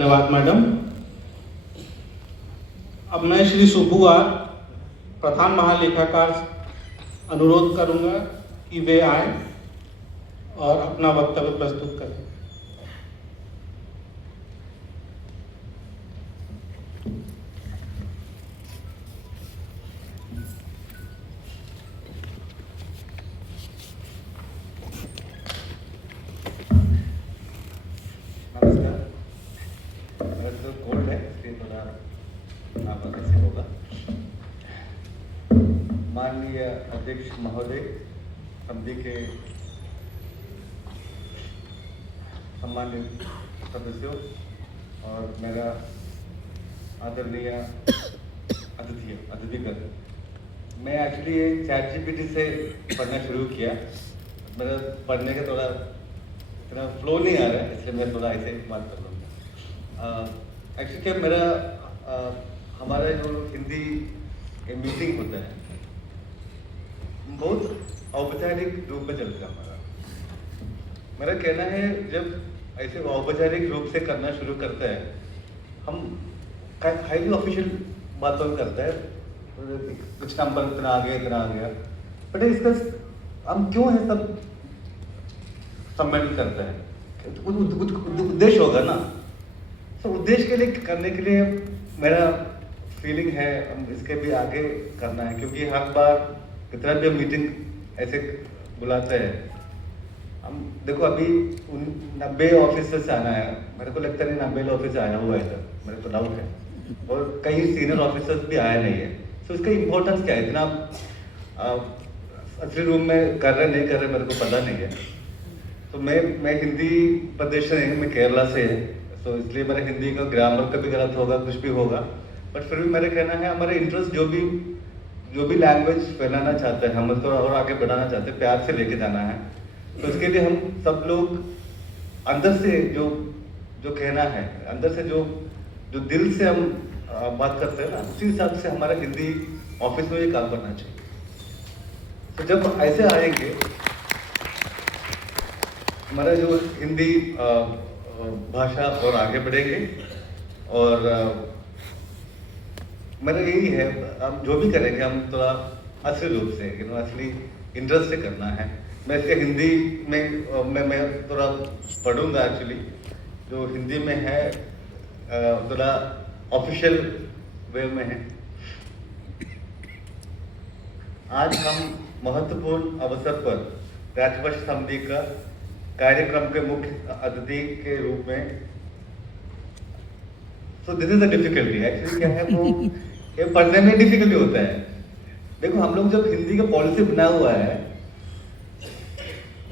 धन्यवाद मैडम। अब मैं श्री सुब्बू आर, प्रधान महालेखाकार अनुरोध करूंगा कि वे आए और अपना वक्तव्य प्रस्तुत करें। नमस्कार। मेरा जो कोल्ड है इसलिए थोड़ा आपका कैसे होगा। माननीय अध्यक्ष महोदय, समिति के सम्मानित सदस्यों और मेरा आदरणीय अतिथिगण, मैं एक्चुअली ये ChatGPT से पढ़ना शुरू किया। मेरा पढ़ने का थोड़ा इतना फ्लो नहीं आ रहा है, इसलिए मैं थोड़ा ऐसे बात कर लूँगा। एक्चुअली क्या मेरा हमारा जो हिंदी मीटिंग होता है बहुत औपचारिक रूप में चलता है हमारा। मेरा कहना है जब ऐसे औपचारिक रूप से करना शुरू करता है, हम हाईली ऑफिशियल बातों में करता है, कुछ नंबर इतना आ गया, बट इसका हम क्यों है सब सम्मिलित करते हैं? कुछ उद्देश्य होगा ना। तो उद्देश्य के लिए करने के लिए मेरा फीलिंग है हम इसके भी आगे करना है, क्योंकि हर बार कितना भी हम मीटिंग ऐसे बुलाते हैं, हम देखो अभी 90 ऑफिस से आना है, मेरे को लगता नहीं 90 ऑफिस आया हुआ है सर, मेरे को डाउट है, और कई सीनियर ऑफिसर्स भी आया नहीं है। तो इसका इम्पोर्टेंस क्या है? इतना असली रूम में कर रहे नहीं कर रहे मेरे को पता नहीं है। तो मैं हिंदी प्रदेश से नहीं, मैं केरला से है, तो इसलिए मेरे हिंदी का ग्रामर कभी गलत होगा, कुछ भी होगा, बट फिर भी मेरा कहना है हमारे इंटरेस्ट जो भी लैंग्वेज फैलाना चाहते हैं, हम तो और आगे बढ़ाना चाहते हैं, प्यार से लेके जाना है। तो इसके लिए हम सब लोग अंदर से जो कहना है, अंदर से जो दिल से हम बात करते हैं ना, उसी हिसाब से हमारा हिंदी ऑफिस में ये काम करना चाहिए। तो जब ऐसे आएंगे, हमारा जो हिंदी भाषा और आगे बढ़ेंगे, और मेरा यही है हम जो भी करेंगे हम थोड़ा असली रूप से, असली इंटरेस्ट से करना है। मैं इसके हिंदी में मैं थोड़ा पढ़ूंगा, एक्चुअली जो हिंदी में है थोड़ा ऑफिशियल वे में है। आज हम महत्वपूर्ण अवसर पर राजपक्ष समिति का कार्यक्रम के मुख्य अतिथि के रूप में, so this is the difficulty. Actually क्या है, वो ये पढ़ने में डिफिकल्टी होता है। देखो हम लोग जब हिंदी का पॉलिसी बना हुआ है,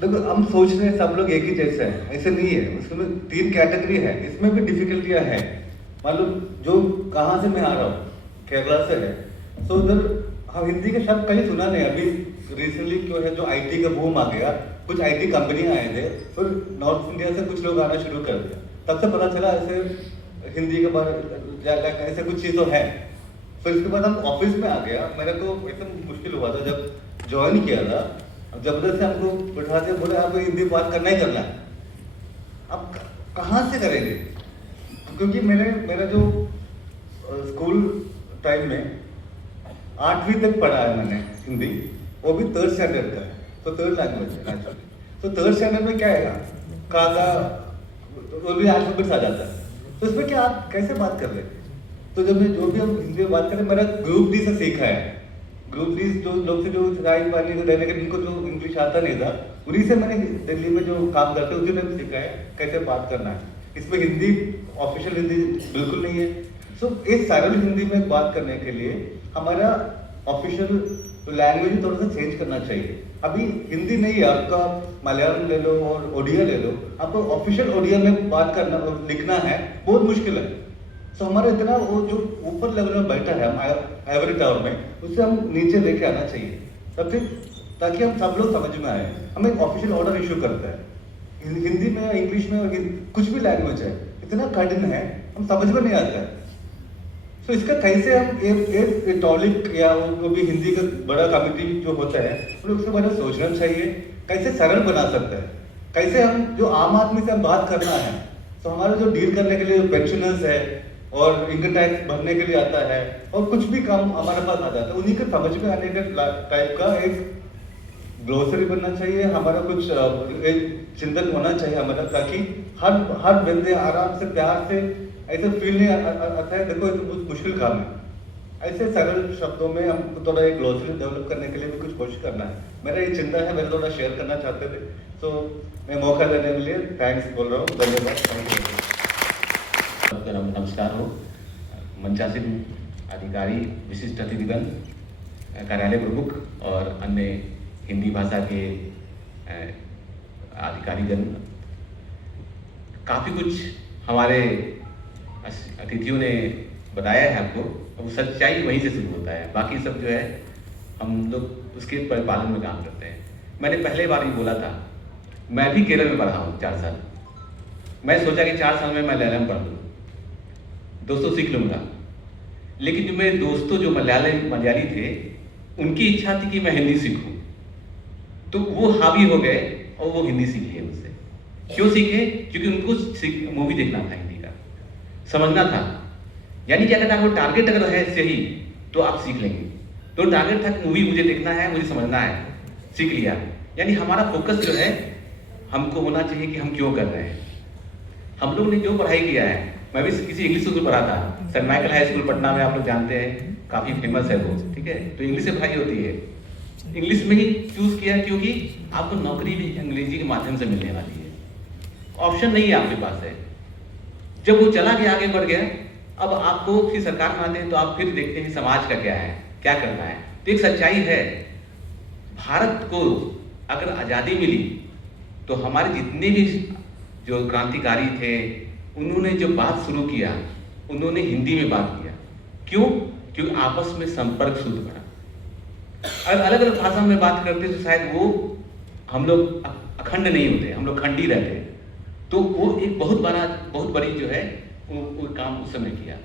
देखो हम सोच रहे हैं सब लोग एक ही जैसे हैं, ऐसे नहीं है। उसमें 3 कैटेगरी है, इसमें भी डिफिकल्टियां हैं। मान लो जो कहाँ से मैं आ रहा हूँ, केरला से है, तो उधर हम हिंदी के शब्द कहीं सुना नहीं। अभी रिसेंटली क्यों है जो IT का बूम आ गया, कुछ IT कंपनियां आए थे, फिर नॉर्थ इंडिया से कुछ लोग आना शुरू कर दिया, तब से पता चला ऐसे हिंदी के बारे ऐसे कुछ चीज़ तो है। फिर इसके बाद हम ऑफिस में आ गया, मेरे को एकदम मुश्किल हुआ था जब ज्वाइन किया था। जबरदस्ती हमको बिठा के बोले आपको हिंदी बात करना ही करना है। अब कहाँ से करेंगे? क्योंकि मेरा जो स्कूल टाइम में 8वीं तक पढ़ा है मैंने हिंदी, वो भी 3rd स्टैंडर्ड का है, तो 3rd लैंग्वेज है एक्चुअली। तो 3rd स्टैंडर्ड में क्या है, काका वो भी अल्फाबेट्स आ जाता है, तो इसमें क्या आप कैसे बात कर रहे हैं? तो जब मैं जो भी हम हिंदी में बात करें, मेरा ग्रुप डी से सीखा है। ग्रुप डी जो लोग से जो साइंस वाले को देने के, जिनको जो इंग्लिश आता नहीं था, उन्हीं से मैंने दिल्ली में जो काम करते हैं उसी में सीखा है कैसे बात करना है। इसमें हिंदी ऑफिशियल हिंदी बिल्कुल नहीं है। सो इस सरल हिंदी में बात करने के लिए हमारा ऑफिशियल लैंग्वेज थोड़ा सा चेंज करना चाहिए। अभी हिंदी नहीं है, आपका मलयालम ले लो और ओडिया ले लो, आपको ऑफिशियल ओडिया में बात करना और लिखना है बहुत मुश्किल है। तो हमारा इतना वो जो ऊपर लेवल में बैठा है हम आइवरी टावर में, उससे हम नीचे लेके आना चाहिए, तब फिर ताकि हम सब लोग समझ में आए। हम एक ऑफिशियल ऑर्डर इशू करते हैं हिंदी में, इंग्लिश में, कुछ भी लैंग्वेज है, इतना कठिन है हम समझ में नहीं आता है। तो इसका कैसे हम एक टॉपिक या वो भी हिंदी का बड़ा कमिटी जो होता है उसके बारे में सोचना चाहिए, कैसे सरल बना सकते हैं, कैसे हम जो आम आदमी से हम बात करना है तो हमारा जो डील करने के लिए पेंशनर्स है और इनकम टैक्स भरने के लिए आता है और कुछ भी काम हमारे पास आ जाता है, उन्हीं के समझ में आने के टाइप का एक ग्लोसरी बनना चाहिए हमारा, कुछ एक चिंतन होना चाहिए हमारा, ताकि हर बंदे आराम से प्यार से ऐसे फील नहीं आता है देखो ये तो बहुत मुश्किल काम है, ऐसे सरल शब्दों में हमको थोड़ा एक ग्लोसरी डेवलप करने के लिए भी कुछ कोशिश करना है। मेरा ये चिंता है, मेरा थोड़ा शेयर करना चाहते थे, तो मैं मौका देने के लिए थैंक्स बोल रहा हूँ, धन्यवाद। सबका नमस्कार हो। मंचासीन अधिकारी, विशिष्ट अतिथिगण, कार्यालय प्रमुख और अन्य हिंदी भाषा के अधिकारीगण, काफ़ी कुछ हमारे अतिथियों ने बताया है आपको, वो सच्चाई वहीं से शुरू होता है, बाकी सब जो है हम लोग उसके परिपालन में काम करते हैं। मैंने पहले बार ही बोला था, मैं भी केरल में पढ़ा हूँ 4 साल। मैं सोचा कि 4 साल में मैं मलयालम पढ़ लूँ, दोस्तों सीख लूँगा, लेकिन जो मेरे दोस्तों जो मलयाली थे, उनकी इच्छा थी कि मैं हिंदी सीखूं, तो वो हावी हो गए और वो हिंदी सीख लिए मुझसे। क्यों सीखे? क्योंकि उनको मूवी देखना था, हिंदी का समझना था। यानी कि अगर आपको टारगेट अगर है सही तो आप सीख लेंगे। तो टारगेट था कि मूवी मुझे देखना है, मुझे समझना है, सीख लिया। यानी हमारा फोकस जो है हमको होना चाहिए कि हम क्यों कर रहे हैं। हम लोग ने जो पढ़ाई किया है, मैं भी किसी इंग्लिश स्कूल पढ़ा था, sir Michael high school Patna में, आप लोग जानते हैं, काफ़ी फेमस है वो, ठीक है। तो इंग्लिश से पढ़ाई होती है, इंग्लिश में ही चूज किया क्योंकि आपको नौकरी भी अंग्रेजी के माध्यम से मिलने वाली है, ऑप्शन नहीं है आपके पास है। जब वो चला गया, आगे बढ़ गया, अब आपको फिर सरकार में आते हैं तो आप फिर देखते हैं समाज का क्या है, क्या करना है। तो एक सच्चाई है, भारत को अगर आज़ादी मिली तो हमारे जितने भी जो क्रांतिकारी थे, उन्होंने जो बात शुरू किया, उन्होंने हिंदी में बात किया। क्यों? क्योंकि आपस में संपर्क शुद्ध बना। अगर अलग अलग भाषा में बात करते तो शायद वो हम लोग अखंड नहीं होते, हम लोग खंडी रहते। तो वो एक बहुत बड़ी जो है वो काम उस समय किया।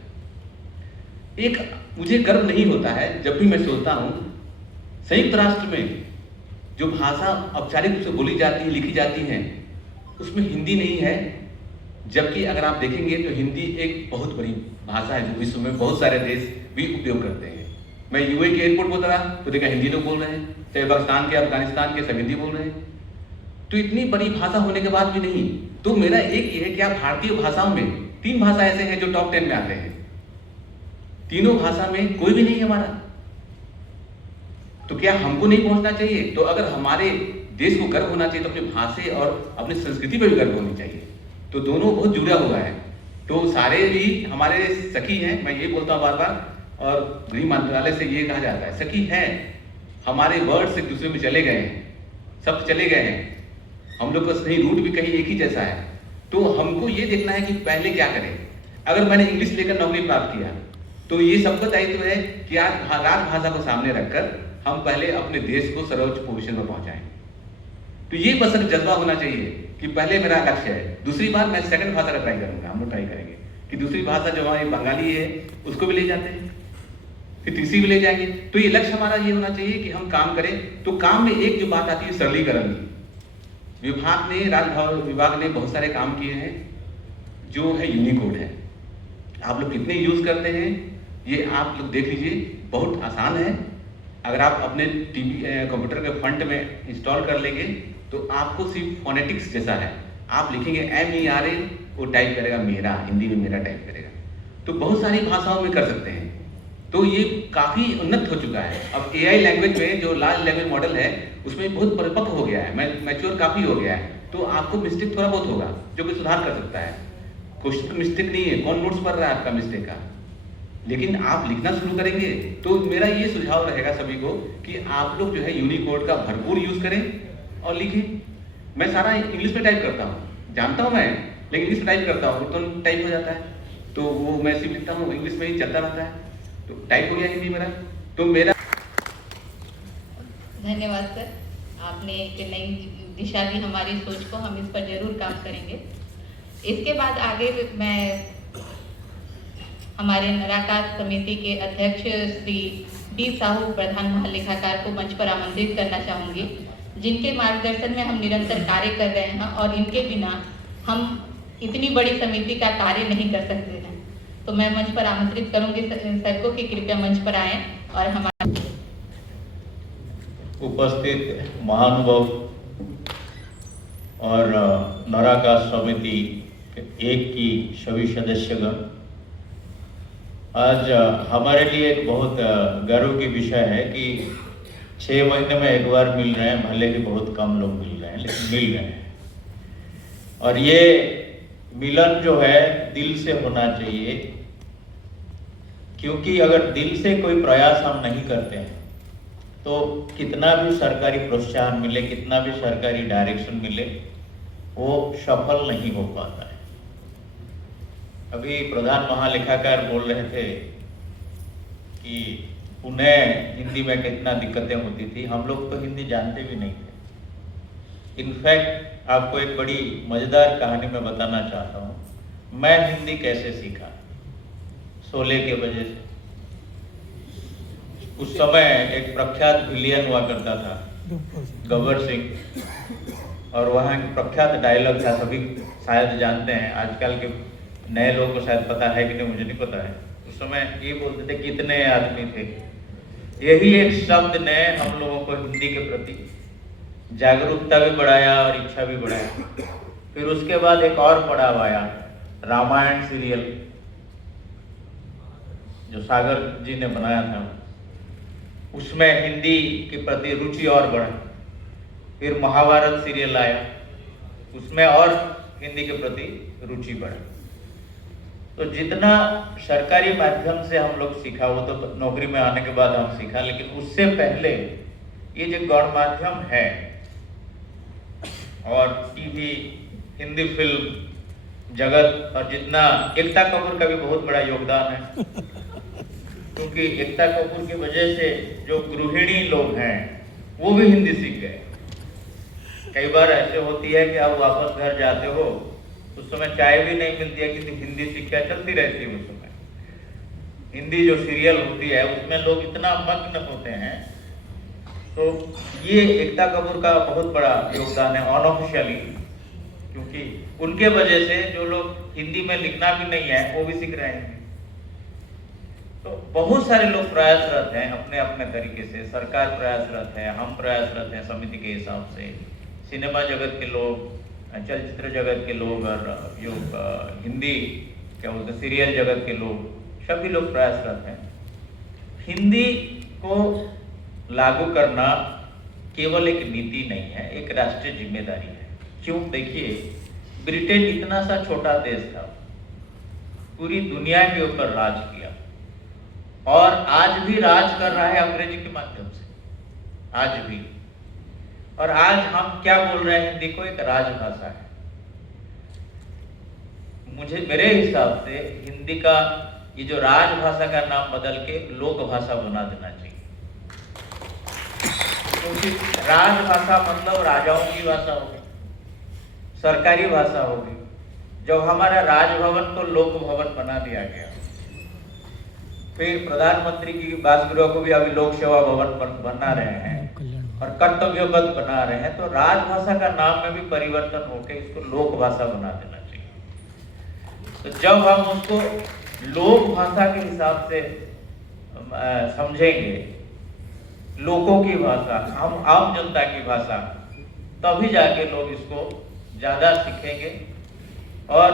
एक मुझे गर्व नहीं होता है जब भी मैं सोचता हूँ, संयुक्त राष्ट्र में जो भाषा औपचारिक रूप से बोली जाती है, लिखी जाती है, उसमें हिंदी नहीं है। जबकि अगर आप देखेंगे तो हिंदी एक बहुत बड़ी भाषा है जो विश्व में बहुत सारे देश भी उपयोग करते हैं। मैं यूए के एयरपोर्ट पर उतरा तो देखा हिंदी लोग बोल रहे हैं, चाहे पाकिस्तान के, अफगानिस्तान के, सब हिंदी बोल रहे हैं। तो इतनी बड़ी भाषा होने के बाद भी नहीं। तो मेरा एक ये है कि आप भारतीय भाषाओं में 3 भाषा ऐसे हैं जो टॉप 10 में आते हैं, तीनों भाषा में कोई भी नहीं है हमारा। तो क्या हमको नहीं पहुंचना चाहिए? तो अगर हमारे देश को गर्व होना चाहिए तो अपनी भाषा और अपनी संस्कृति पर भी गर्व होनी चाहिए। तो दोनों बहुत जुड़ा हुआ है। तो सारे भी हमारे सखी हैं, मैं ये बोलता हूँ बार बार, और गृह मंत्रालय से ये कहा जाता है सखी हैं। हमारे वर्ड्स एक दूसरे में चले गए हैं, सब चले गए हैं, हम लोग का सही रूट भी कहीं एक ही जैसा है। तो हमको ये देखना है कि पहले क्या करें। अगर मैंने इंग्लिश लेकर नौकरी प्राप्त किया तो ये सबका दायित्व है कि आज राजभाषा को सामने रखकर हम पहले अपने देश को सर्वोच्च पोजीशन में पहुंचाएं। तो ये बस एक जज्बा होना चाहिए कि पहले मेरा लक्ष्य है, दूसरी बार मैं सेकंड भाषा का ट्राई करूंगा। हम लोग ट्राई करेंगे कि दूसरी भाषा जो हमारी बंगाली है उसको भी ले जाते हैं, फिर तीसरी भी ले जाएंगे। तो ये लक्ष्य हमारा ये होना चाहिए कि हम काम करें। तो काम में एक जो बात आती है सरलीकरण की, विभाग ने बहुत सारे काम किए हैं, जो है यूनिकोड है। आप लोग कितने यूज करते हैं ये आप लोग देख लीजिए, बहुत आसान है। अगर आप अपने टीवी कंप्यूटर के फ्रंट में इंस्टॉल कर लेंगे तो आपको सिर्फ फोनेटिक्स जैसा है, आप लिखेंगे MERA, वो टाइप करेगा मेरा, हिंदी में मेरा टाइप करेगा। तो बहुत सारी भाषाओं में कर सकते हैं। तो ये काफ़ी उन्नत हो चुका है। अब AI लैंग्वेज में जो लार्ज लैंग्वेज मॉडल है उसमें बहुत परिपक्व हो गया है, मैच्योर काफ़ी हो गया है। तो आपको मिस्टेक थोड़ा बहुत होगा जो कि सुधार कर सकता है। क्वेश्चन मिस्टेक नहीं है, कौन नोट्स पढ़ रहा है आपका मिस्टेक का, लेकिन आप लिखना शुरू करेंगे। तो मेरा ये सुझाव रहेगा सभी को कि आप लोग जो है यूनिकोड का भरपूर यूज करें और लिखें। मैं सारा इंग्लिश में टाइप करता हूँ, जानता हूँ मैं, लेकिन इंग्लिश में टाइप करता हूँ तो टाइप हो जाता है। तो वो मैं सिर्फ लिखता हूँ, इंग्लिश में ही चलता रहता है, तो टाइप हो गया हिंदी मेरा। तो मेरा धन्यवाद सर, आपने एक नई दिशा दी हमारी सोच को, हम इस पर जरूर काम करेंगे। इसके बाद आगे मैं हमारे नराकार समिति के अध्यक्ष श्री डी साहू, प्रधान महालेखाकार को मंच पर आमंत्रित करना चाहूँगी, जिनके मार्गदर्शन में हम निरंतर कार्य कर रहे हैं और इनके बिना हम इतनी बड़ी समिति का कार्य नहीं कर सकते हैं। तो मैं मंच पर आमंत्रित करूंगी सर को कि कृपया मंच पर आएं और हमारा उपस्थित महानुभाव और नौराकाश समिति एक की सभी सदस्यगण, आज हमारे लिए एक बहुत गर्व की विषय है कि 6 महीने में एक बार मिल रहे हैं, भले ही बहुत कम लोग मिल रहे हैं लेकिन मिल रहे हैं। और ये मिलन जो है दिल से होना चाहिए, क्योंकि अगर दिल से कोई प्रयास हम नहीं करते हैं तो कितना भी सरकारी प्रोत्साहन मिले, कितना भी सरकारी डायरेक्शन मिले, वो सफल नहीं हो पाता है। अभी प्रधान महालेखाकार बोल रहे थे कि उन्हें हिंदी में कितना दिक्कतें होती थी, हम लोग तो हिंदी जानते भी नहीं थे। इनफैक्ट आपको एक बड़ी मजेदार कहानी मैं बताना चाहता हूँ। मैं हिंदी कैसे सीखा, शोले के वजह से। उस समय एक प्रख्यात विलियन हुआ करता था, गब्बर सिंह, और वहाँ एक प्रख्यात डायलॉग था, सभी शायद जानते हैं, आजकल के नए लोगों को शायद पता है कि नहीं मुझे नहीं पता है। उस समय ये बोलते थे कितने आदमी थे। यही एक शब्द ने हम लोगों को हिंदी के प्रति जागरूकता भी बढ़ाया और इच्छा भी बढ़ाया। फिर उसके बाद एक और पड़ाव आया, रामायण सीरियल जो सागर जी ने बनाया था, उसमें हिंदी के प्रति रुचि और बढ़ा। फिर महाभारत सीरियल आया, उसमें और हिंदी के प्रति रुचि बढ़ा। तो जितना सरकारी माध्यम से हम लोग सीखा, वो तो नौकरी में आने के बाद हम सीखा, लेकिन उससे पहले ये जो गौण माध्यम है और टीवी, हिंदी फिल्म जगत, और जितना एकता कपूर का भी बहुत बड़ा योगदान है, क्योंकि एकता कपूर की वजह से जो गृहिणी लोग हैं वो भी हिंदी सीख गए। कई बार ऐसे होती है कि आप वापस घर जाते हो, उस समय चाय भी नहीं मिलती है, क्योंकि हिंदी शिक्षा चलती रहती है। उस समय हिंदी जो सीरियल होती है उसमें लोग इतना मग्न होते हैं। तो ये एकता कपूर का बहुत बड़ा योगदान है अनऑफिशियली, क्योंकि उनके वजह से जो लोग हिंदी में लिखना भी नहीं है वो भी सीख रहे हैं। तो बहुत सारे लोग प्रयासरत हैं अपने अपने तरीके से, सरकार प्रयासरत है, हम प्रयासरत हैं समिति के हिसाब से, सिनेमा जगत के लोग, चलचित्र जगत के लोग, और जो हिंदी क्या बोलते हैं सीरियल जगत के लोग, सभी लोग प्रयासरत हैं। हिंदी को लागू करना केवल एक नीति नहीं है, एक राष्ट्रीय जिम्मेदारी है। क्यों? देखिए, ब्रिटेन इतना सा छोटा देश था, पूरी दुनिया के ऊपर राज किया, और आज भी राज कर रहा है अंग्रेजी के माध्यम से, आज भी। और आज हम क्या बोल रहे हैं, हिंदी को एक राजभाषा है। मेरे हिसाब से हिंदी का ये जो राजभाषा का नाम बदल के लोक भाषा बना देना चाहिए, क्योंकि राजभाषा मतलब राजाओं की भाषा होगी, सरकारी भाषा होगी। जब हमारा राजभवन को लोक भवन बना दिया गया, फिर प्रधानमंत्री की बासगृह को भी अभी लोक सेवा भवन बना रहे हैं और कर्तव्यबद्ध बना रहे हैं, तो राजभाषा का नाम में भी परिवर्तन होकर इसको लोक भाषा बना देना चाहिए। तो जब हम उसको लोक भाषा के हिसाब से समझेंगे, लोगों की भाषा, हम आम जनता की भाषा, तभी जाके लोग इसको ज्यादा सीखेंगे। और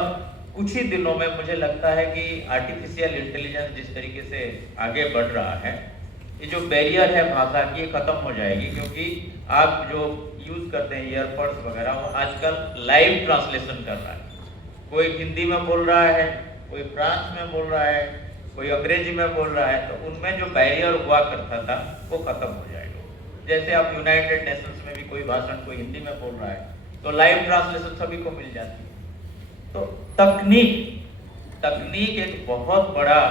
कुछ ही दिनों में मुझे लगता है कि आर्टिफिशियल इंटेलिजेंस जिस तरीके से आगे बढ़ रहा है, ये जो बैरियर है भाषा की, खत्म हो जाएगी। क्योंकि आप जो यूज करते हैं ईयरफोन्स वगैरह, वो आजकल लाइव ट्रांसलेशन कर रहा है। कोई हिंदी में बोल रहा है, कोई फ्रांस में बोल रहा है, कोई अंग्रेजी में बोल रहा है, तो उनमें जो बैरियर हुआ करता था वो खत्म हो जाएगा। जैसे आप यूनाइटेड नेशंस में भी कोई भाषण कोई हिंदी में बोल रहा है तो लाइव ट्रांसलेशन सभी को मिल जाती है। तो तकनीक एक बहुत बड़ा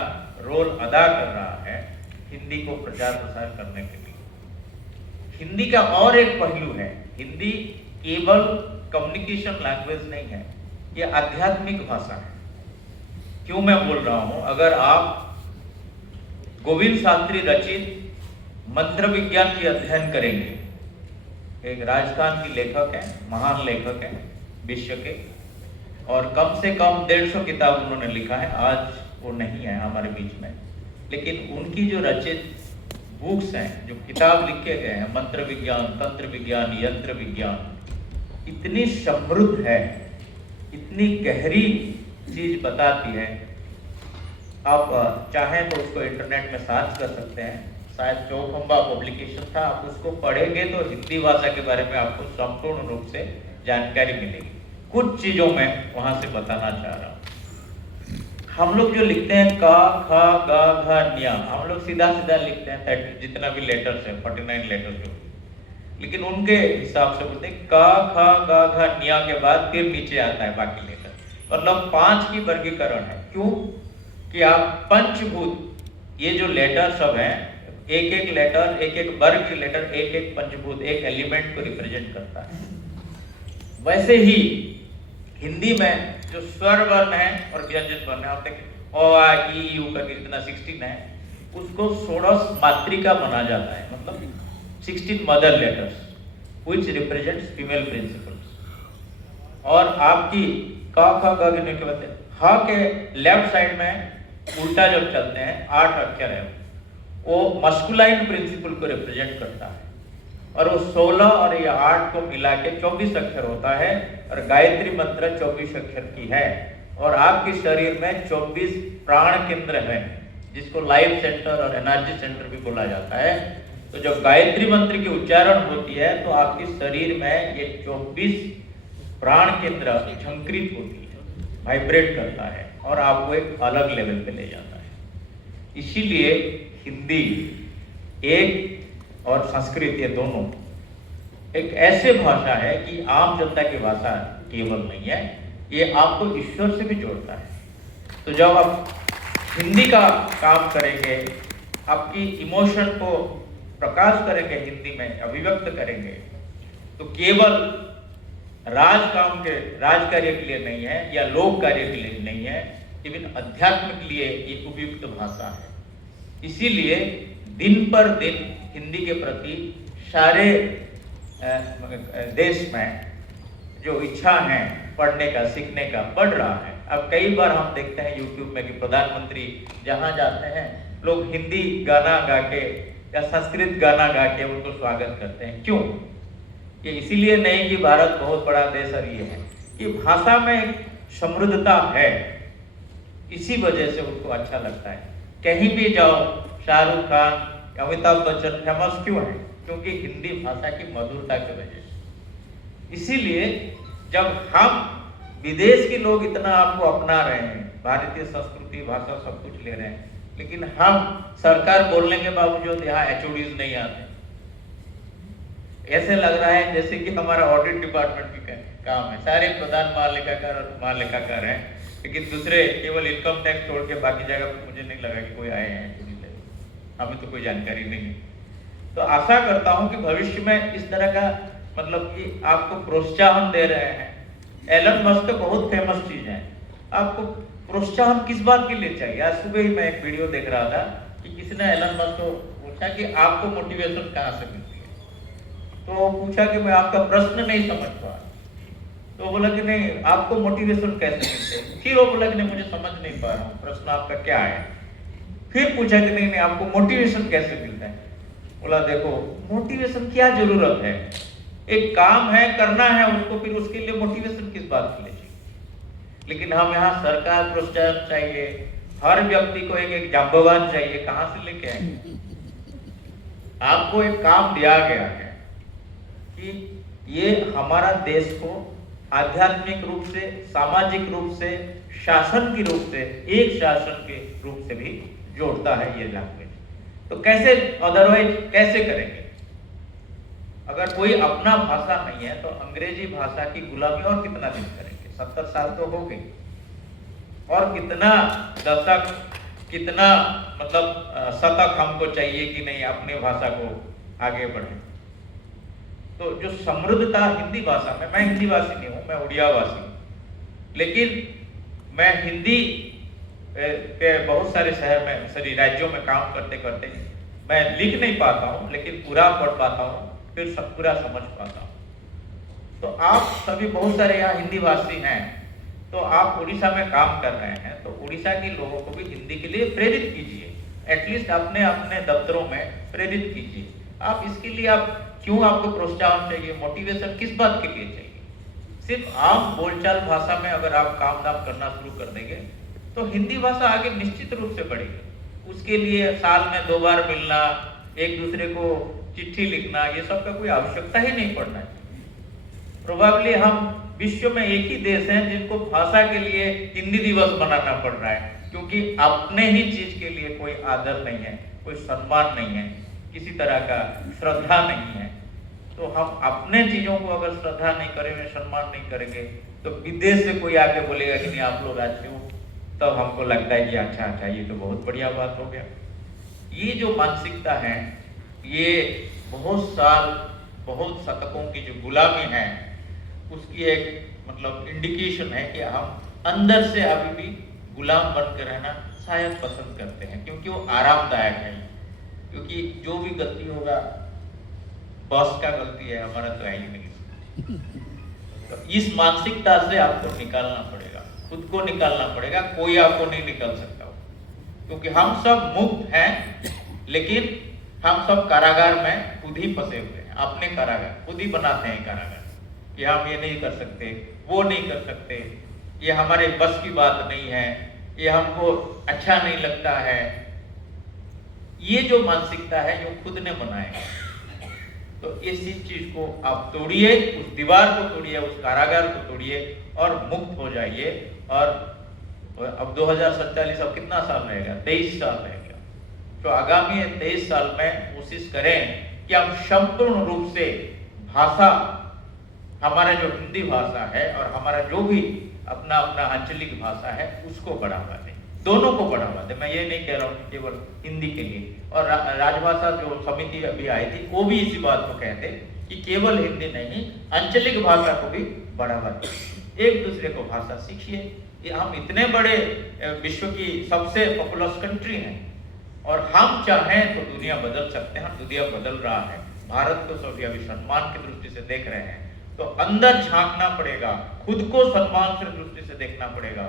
रोल अदा कर रहा है हिंदी को प्रचार प्रसार करने के लिए। हिंदी का और एक पहलू है, हिंदी केवल कम्युनिकेशन लैंग्वेज नहीं है, ये आध्यात्मिक भाषा है। क्यों मैं बोल रहा हूं? अगर आप गोविंद शास्त्री रचित मंत्र विज्ञान की अध्ययन करेंगे, एक राजस्थान की लेखक है, महान लेखक है विश्व के, और कम से कम 150 किताब उन्होंने लिखा है। आज वो नहीं है हमारे बीच में, लेकिन उनकी जो रचित बुक्स हैं, जो किताब लिखे गए हैं, मंत्र विज्ञान, तंत्र विज्ञान, यंत्र विज्ञान, इतनी समृद्ध है, इतनी गहरी चीज बताती है। आप चाहें तो उसको इंटरनेट में सर्च कर सकते हैं, शायद चौखंबा पब्लिकेशन था, आप उसको पढ़ेंगे तो हिंदी भाषा के बारे में आपको संपूर्ण रूप से जानकारी मिलेगी। कुछ चीजों में वहां से बताना चाह रहा हूँ। हम लोग जो लिखते हैं का, खा, गा, घा, न्या, हम लोग सीधा सीधा लिखते हैं, 30 जितना भी लेटर्स है, 49 लेटर्स जो, लेकिन उनके हिसाब से बोलते हैं का, खा, गा, घा, न्या के बाद फिर नीचे आता है बाकी लेटर, मतलब 5 की वर्गीकरण है। क्यों कि आप पंचभूत, ये जो लेटर सब हैं, एक एक लेटर, एक एक वर्ग लेटर, एक एक पंचभूत, एक एलिमेंट को रिप्रेजेंट करता है। वैसे ही हिंदी में जो स्वर वर्ण है और व्यंजन वर्ण है, आप देखें ओ आ ई यू का कितना 16 है, उसको षोडश मात्रिका माना जाता है, मतलब 16 mother letters which represents female principles. और आपकी क ख ग के बाद ह के लेफ्ट साइड में उल्टा जब चलते हैं 8 अक्षर है, वो मस्कुलाइन प्रिंसिपल को रिप्रेजेंट करता है, और वो 16 और ये 8 को मिला के 24 अक्षर होता है, और गायत्री मंत्र 24 अक्षर की है। और आपके शरीर में 24 प्राण केंद्र हैं, जिसको लाइफ सेंटर और एनर्जी सेंटर भी बोला जाता है। तो जब गायत्री मंत्र की उच्चारण होती है तो आपके शरीर में ये 24 प्राण केंद्र झंकृत होती है, वाइब्रेट करता है, और आपको एक अलग लेवल पे ले जाता है। इसीलिए हिंदी एक और संस्कृत, ये दोनों एक ऐसे भाषा है कि आम जनता की भाषा केवल नहीं है, ये आपको ईश्वर से भी जोड़ता है। तो जब आप हिंदी का काम करेंगे, आपकी इमोशन को प्रकाश करेंगे, हिंदी में अभिव्यक्त करेंगे, तो केवल राज कार्य के लिए नहीं है या लोक कार्य के लिए नहीं है, इवन अध्यात्म के लिए एक उपयुक्त भाषा है। इसीलिए दिन पर दिन हिंदी के प्रति सारे देश में जो इच्छा है पढ़ने का, सीखने का, बढ़ रहा है। अब कई बार हम देखते हैं यूट्यूब में कि प्रधानमंत्री जहां जाते हैं, लोग हिंदी गाना गा के या संस्कृत गाना गा के उनको स्वागत करते हैं। क्यों? ये इसीलिए नहीं कि भारत बहुत बड़ा देश और ये है, कि भाषा में एक समृद्धता है, इसी वजह से उनको अच्छा लगता है। कहीं भी जाओ, शाहरुख खान, अमिताभ बच्चन फेमस क्यों है? क्योंकि हिंदी भाषा की मधुरता की वजह से। इसीलिए जब हम विदेश के लोग इतना आपको अपना रहे हैं, भारतीय संस्कृति, भाषा सब कुछ ले रहे हैं, लेकिन हम सरकार बोलने के बावजूद यहाँ HODs नहीं आते। ऐसे लग रहा है जैसे कि हमारा ऑडिट डिपार्टमेंट की काम है, सारे प्रधान महालेखाकार और महालेखाकार हैं, लेकिन दूसरे केवल इनकम टैक्स छोड़ के बाकी जगह पर मुझे नहीं लगा कि कोई आए हैं, हमें तो कोई जानकारी नहीं है। तो आशा करता हूं कि भविष्य में इस तरह का, मतलब कि आपको प्रोत्साहन दे रहे हैं। एलन मस्क बहुत फेमस चीज है, आपको प्रोत्साहन किस बात के लिए चाहिए? आज सुबह ही मैं एक वीडियो देख रहा था कि किसी ने एलन मस्क को पूछा कि आपको मोटिवेशन कहाँ से मिलती है, तो वो पूछा कि मैं आपका प्रश्न नहीं समझ पा, तो बोला कि नहीं, आपको मोटिवेशन कैसे मिलते है? फिर वो बोला कि नहीं, मुझे समझ नहीं पा रहा हूँ, प्रश्न आपका क्या है? फिर पूछा कि नहीं, आपको मोटिवेशन कैसे मिलता है? बोला देखो, मोटिवेशन क्या जरूरत है, एक काम है, करना है उसको, फिर उसके लिए मोटिवेशन किस बात के लिए चाहिए? लेकिन हम यहाँ सरकार प्रोत्साहन चाहिए, हर व्यक्ति को एक जांबवान चाहिए, कहां से लेके आएंगे? आपको एक काम दिया गया है कि ये हमारा देश को आध्यात्मिक रूप से, सामाजिक रूप से, शासन के रूप से, एक शासन के रूप से भी जोड़ता है ये लैंग्वेज। तो कैसे, अदरवाइज कैसे करेंगे? अगर कोई अपना भाषा नहीं है तो अंग्रेजी भाषा की गुलामी और कितना दिन करेंगे? 70 साल तो हो गई, और कितना दशक, कितना मतलब शतक हमको चाहिए कि नहीं अपनी भाषा को आगे बढ़े। तो जो समृद्धता हिंदी भाषा में, मैं हिंदी भाषी नहीं हूँ, मैं उड़िया भाषी हूँ, लेकिन मैं हिंदी के बहुत सारे शहर में, सभी राज्यों में काम करते करते मैं लिख नहीं पाता हूँ, लेकिन पूरा पढ़ पाता हूँ, फिर सब पूरा समझ पाता हूँ। तो आप सभी बहुत सारे यहाँ हिंदी भाषी हैं, तो आप उड़ीसा में काम कर रहे हैं तो उड़ीसा के लोगों को भी हिंदी के लिए प्रेरित कीजिए, एटलीस्ट अपने अपने दफ्तरों में प्रेरित कीजिए। आप इसके लिए आप क्यों, आपको प्रोत्साहन चाहिए, मोटिवेशन किस बात के लिए चाहिए? सिर्फ आम बोलचाल भाषा में अगर आप काम धाम करना शुरू कर देंगे तो हिंदी भाषा आगे निश्चित रूप से बढ़ेगी। उसके लिए साल में 2 बार मिलना, एक दूसरे को चिट्ठी लिखना, ये सब का कोई आवश्यकता ही नहीं पड़ना चाहिए। प्रोबेबली हम विश्व में एक ही देश हैं जिनको भाषा के लिए हिंदी दिवस मनाना पड़ रहा है, क्योंकि अपने ही चीज के लिए कोई आदर नहीं है, कोई सम्मान नहीं है, किसी तरह का श्रद्धा नहीं है। तो हम अपने चीजों को अगर श्रद्धा नहीं करेंगे, सम्मान नहीं करेंगे, तो विदेश से कोई आके बोलेगा कि नहीं आप लोग अच्छे हो, तब हमको लगता है कि अच्छा ये तो बहुत बढ़िया बात हो गया। ये जो मानसिकता है, ये बहुत साल, बहुत शतकों की जो गुलामी है, उसकी एक मतलब इंडिकेशन है कि हम अंदर से अभी भी गुलाम बनकर रहना शायद पसंद करते हैं, क्योंकि वो आरामदायक है। क्योंकि जो भी गलती होगा बॉस का गलती है, हमारा तो है ही नहीं। तो इस मानसिकता से आपको निकालना पड़ेगा, खुद को निकालना पड़ेगा, कोई आपको नहीं निकाल सकता हो। क्योंकि हम सब मुक्त हैं, लेकिन हम सब कारागार में खुद ही फंसे हुए हैं, अपने कारागार खुद ही बनाते हैं कारागार, कि हम ये नहीं कर सकते, वो नहीं कर सकते, ये हमारे बस की बात नहीं है, ये हमको अच्छा नहीं लगता है। ये जो मानसिकता है जो खुद ने बनाया है, तो इसी चीज को आप तोड़िए, उस दीवार को तोड़िए, उस कारागार को तोड़िए और मुक्त हो जाइए। और अब 2047 अब कितना साल रहेगा? 23 साल रहेगा। तो आगामी 23 साल में कोशिश करें कि हम संपूर्ण रूप से भाषा, हमारा जो हिंदी भाषा है और हमारा जो भी अपना अपना आंचलिक भाषा है, उसको बढ़ावा दें, दोनों को बढ़ावा दें। मैं ये नहीं कह रहा हूँ केवल हिंदी के लिए। और राजभाषा जो समिति अभी आई थी, वो भी इसी बात को कहते कि केवल हिंदी नहीं, आंचलिक भाषा को भी बढ़ावा दें, एक दूसरे को भाषा सीखिए। ये हम इतने बड़े विश्व की सबसे पॉपुलस कंट्री हैं, और हम चाहें तो दुनिया बदल सकते हैं। दुनिया बदल रहा है, भारत को सभी अभी सम्मान की दृष्टि से देख रहे हैं, तो अंदर झांकना पड़ेगा, खुद को सम्मान से दृष्टि से देखना पड़ेगा।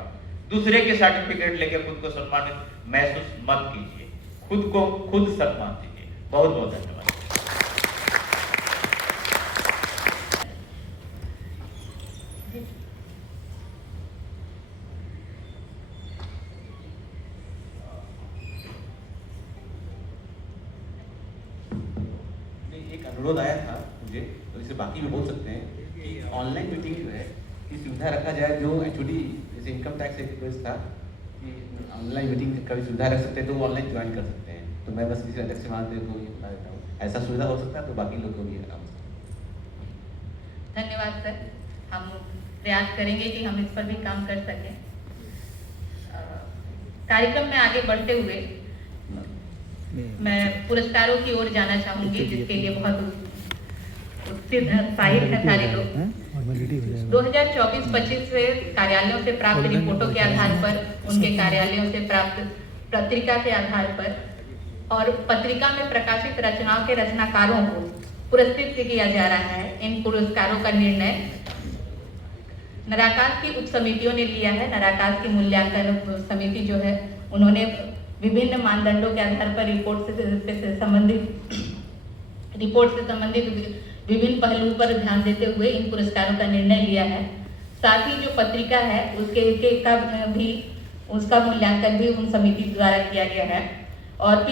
दूसरे के सर्टिफिकेट लेके खुद को सम्मानित महसूस मत कीजिए, खुद को खुद सम्मान दीजिए। बहुत बहुत धन्यवाद। एक अनुरोध आया था मुझे, तो इसे बाकी में बोल सकते हैं कि ऑनलाइन मीटिंग जो है की सुविधा रखा जाए। जो एक्चुअली जैसे इनकम टैक्स एक रिक्वेस्ट था कि ऑनलाइन मीटिंग का भी सुविधा रख सकते हैं, तो वो ऑनलाइन ज्वाइन कर सकते हैं। तो मैं बस किसी अध्यक्ष महाशय को ये बता देता हूँ, ऐसा सुविधा हो सकता है तो बाकी लोग को भी धन्यवाद सर। हम प्रयास करेंगे कि हम इस पर भी काम कर सकें। कार्यक्रम में आगे बढ़ते हुए मैं पुरस्कारों की ओर जाना चाहूंगी, जिसके लिए बहुत उत्साहित हैं सारे लोग। 2024-25 से कार्यालयों से प्राप्त रिपोर्टों के आधार पर, उनके कार्यालयों से प्राप्त पत्रिका के आधार पर और पत्रिका में प्रकाशित रचनाओं के रचनाकारों को पुरस्कृत किया जा रहा है। इन पुरस्कारों का निर्णय नराकास की उप समितियों ने लिया है। नराकास की मूल्यांकन समिति जो है, उन्होंने विभिन्न मानदंडों के आधार पर रिपोर्ट से संबंधित विभिन्न पहलुओं पर ध्यान देते हुए इन पुरस्कारों का निर्णय लिया है। साथ ही जो पत्रिका है उसका मूल्यांकन भी उन समिति द्वारा किया गया है। और